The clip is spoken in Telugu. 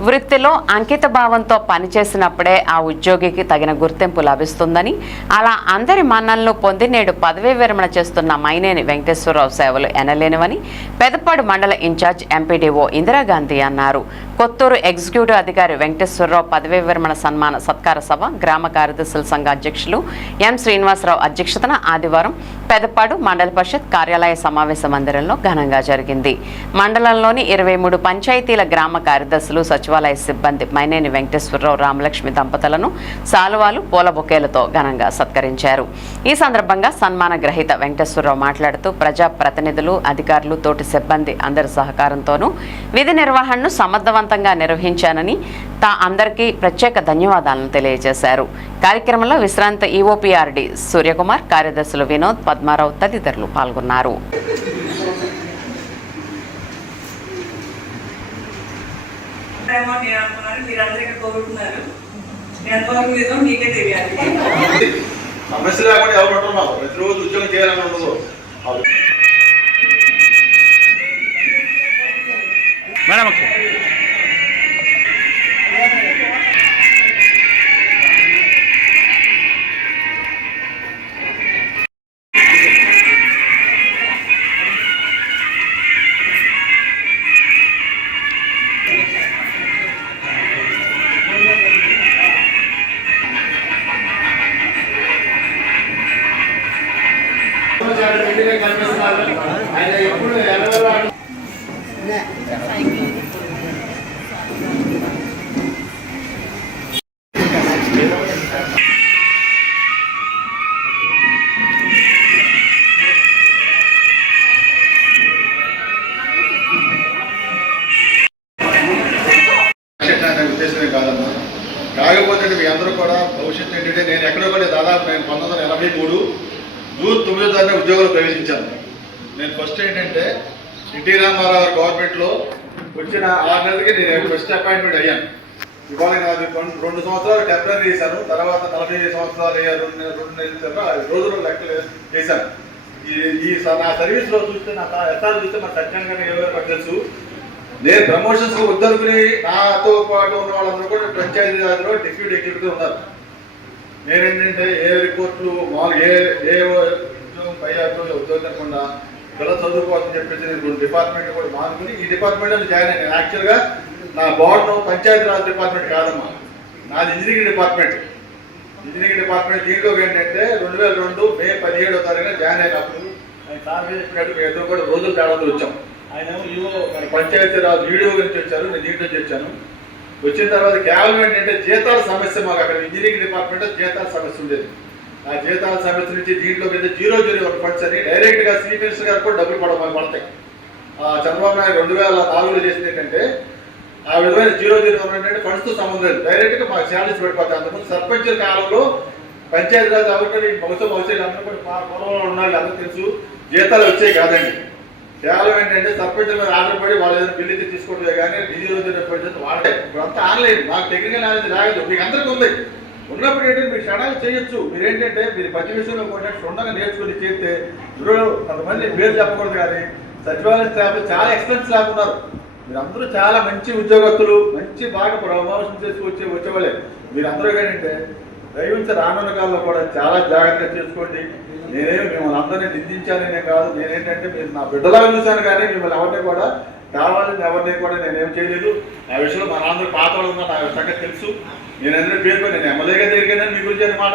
వృత్తిలో అంకిత భావంతో పనిచేసినప్పుడే ఆ ఉద్యోగికి తగిన గుర్తింపు లభిస్తుందని అలా అందరి మన్నలను పొంది నేడు పదవీ విరమణ చేస్తున్న మైనేని వెంకటేశ్వరరావు సేవలు ఎనలేనివని పెదపాడు మండల ఇన్ఛార్జ్ ఎంపీడీఓ ఇందిరాగాంధీ అన్నారు. కొత్తూరు ఎగ్జిక్యూటివ్ అధికారి వెంకటేశ్వరరావు పదవీ విరమణ సన్మాన సత్కార సభ గ్రామ కార్యదర్శుల సంఘ అధ్యక్షులు ఎం శ్రీనివాసరావు అధ్యక్షతన ఆదివారం పెదపాడు మండల పరిషత్ కార్యాలయ సమావేశ మందిరంలో ఘనంగా జరిగింది. మండలంలోని ఇరవై మూడు పంచాయతీల గ్రామ కార్యదర్శులు సచివాలయ సిబ్బంది మైనేని వెంకటేశ్వరరావు రామలక్ష్మి దంపతులను సాలువాలు పూల బొకేలతో ఘనంగా సత్కరించారు. ఈ సందర్భంగా సన్మాన గ్రహీత వెంకటేశ్వరరావు మాట్లాడుతూ ప్రజా ప్రతినిధులు అధికారులు తోటి సిబ్బంది అందరి సహకారంతోనూ విధి నిర్వహణను సమర్థవంతంగా నిర్వహించానని తా అందరికీ ప్రత్యేక ధన్యవాదాలను తెలియజేశారు. కార్యక్రమంలో విశ్రాంత ఈఓపీఆర్డి సూర్యకుమార్ కార్యదర్శులు వినోద్ పద్మ పద్మారావు తదితరులు పాల్గొన్నారు. సమస్య లేకుండా ఎవరు ఉంటున్నావు ప్రతిరోజు ఉద్యోగం చేయాలని ఉండదు. మేడం ఓకే ఆయన ఎప్పుడు ఎనభై ఉద్దేశమే కాదమ్మా కాకపోతే మీ అందరూ కూడా భవిష్యత్తు ఏంటంటే నేను ఎక్కడో కూడా దాదాపు నేను పంతొమ్మిది వందల ఎనభై మూడు జూన్ తొమ్మిదో తారీఖున ఉద్యోగంలో ప్రవేశించాను. నేను ఫస్ట్ ఏంటంటే ఎన్టీ రామారావు గవర్నమెంట్లో వచ్చిన ఆరు నెలలకి నేను ఫస్ట్ అపాయింట్మెంట్ అయ్యాను. ఇవాళ నాది రెండు సంవత్సరాలు టెంపరీ చేశాను. తర్వాత నలభై సంవత్సరాలు అయ్యా రెండు నెలలు తర్వాత రోజులు లెక్కలు చేశాను ఈ ఈ స- నా సర్వీస్లో చూస్తే నా ఎస్ఆర్ చూస్తే మా సత్యంగానే ఎవరు తెలుసు. నేను ప్రమోషన్స్ వద్దనుకుని నాతో పాటు ఉన్న వాళ్ళందరూ కూడా పంచాయతీ రాజులో డిప్యూటీ ఎగ్జిక్యూటివ్ ఉన్నారు. నేనేంటంటే ఏ రిపోర్ట్లు మామూలు ఏ ఏ ఉద్యోగం పై ఉద్యోగం లేకుండా పిల్లలు చదువుకోవాలని చెప్పేసి నేను రెండు డిపార్ట్మెంట్ కూడా మానుకుని ఈ డిపార్ట్మెంట్లో జాయిన్ అయ్యాను యాక్చువల్గా నా బోర్డు పంచాయతీ రాజ్ డిపార్ట్మెంట్ కాదమ్మా. నాది ఇంజనీరింగ్ డిపార్ట్మెంట్ ఇంజనీరింగ్ డిపార్ట్మెంట్ దీంట్లో ఏంటంటే రెండు వేల రెండు మే పదిహేడో తారీఖున జాయిన్ అయినప్పుడు ఆయన సార్ చెప్పినట్టు మేము కూడా రోజులు తేడాతో వచ్చాం. ఆయన ఈవో మన పంచాయతీ రాజ్ వీడియో గురించి వచ్చారు నేను దీంట్లో చేర్చాను. వచ్చిన తర్వాత కేవలం ఏంటంటే జీతాల సమస్య మాకు అక్కడ ఇంజనీరింగ్ డిపార్ట్మెంట్ జీతాల సమస్య ఉండేది. ఆ జీతాల సమస్య నుంచి దీంట్లో మీద జీరో జీరో వన్ ఫండ్స్ అని డైరెక్ట్గా మినిస్టర్ గారు కూడా డబ్బులు పడమని పడతాయి. ఆ చంద్రబాబు నాయుడు రెండు వేల నాలుగులో చేసింది ఏంటంటే ఆ విధమైన జీరో జీరో వన్ అంటే ఫండ్స్తో సంబంధం లేదు. డైరెక్ట్గా మాకు శాలరీస్ పడిపోతాయి. అంతకుముందు సర్పంచుల కాలంలో పంచాయతీ రాజ్ కాబట్టి బహుశా బహుశా అందరూ కూడా మా పొలంలో ఉన్నారు అందరూ తెలుసు జీతాలు వచ్చాయి కాదండి. కేవలం ఏంటంటే సర్పంచుల మీద ఆధారపడి వాళ్ళు ఏదైనా బిల్లు తీసుకోవట్లేదు కానీ డిజీ రోజు వాడే ఇప్పుడు అంతా ఆన్లైన్. మాకు టెక్నికల్ నాలెడ్జ్ రాగదు మీకు అందరికీ ఉంది. ఉన్నప్పుడు ఏంటంటే మీరు క్షణాలు చేయొచ్చు. మీరు ఏంటంటే మీరు పది విషయంలో కూడా క్షుణ్ణంగా నేర్చుకుని చేస్తే ఇప్పుడు కొంతమంది పేరు చెప్పకూడదు కానీ సచివాలయ స్టాఫ్ చాలా ఎక్స్పెన్స్ లేకున్నారు మీరందరూ మీరు అందరూ చాలా మంచి ఉద్యోగస్తులు మంచి బాగా ప్రమోషన్ చేసుకొచ్చి వచ్చేవాళ్ళే. మీరు అందరూ ఏంటంటే దయవించి రానున్న కాలంలో కూడా చాలా జాగ్రత్తగా చేసుకోండి. నేనేమి మిమ్మల్ని అందరినీ నిందించాననే కాదు. నేనేంటంటే మీరు నా బిడ్డలాగా చూశాను కానీ మిమ్మల్ని ఎవరిని కూడా కావాలని ఎవరిని కూడా నేనేం చేయలేదు. ఆ విషయంలో మా నాన్నలు పాత వాళ్ళు నాకు సంగతి తెలుసు. నేను ఎందుకంటే పేరు నేను ఎమ్మెల్యేగా తిరిగానని మీ గురించి అని మాట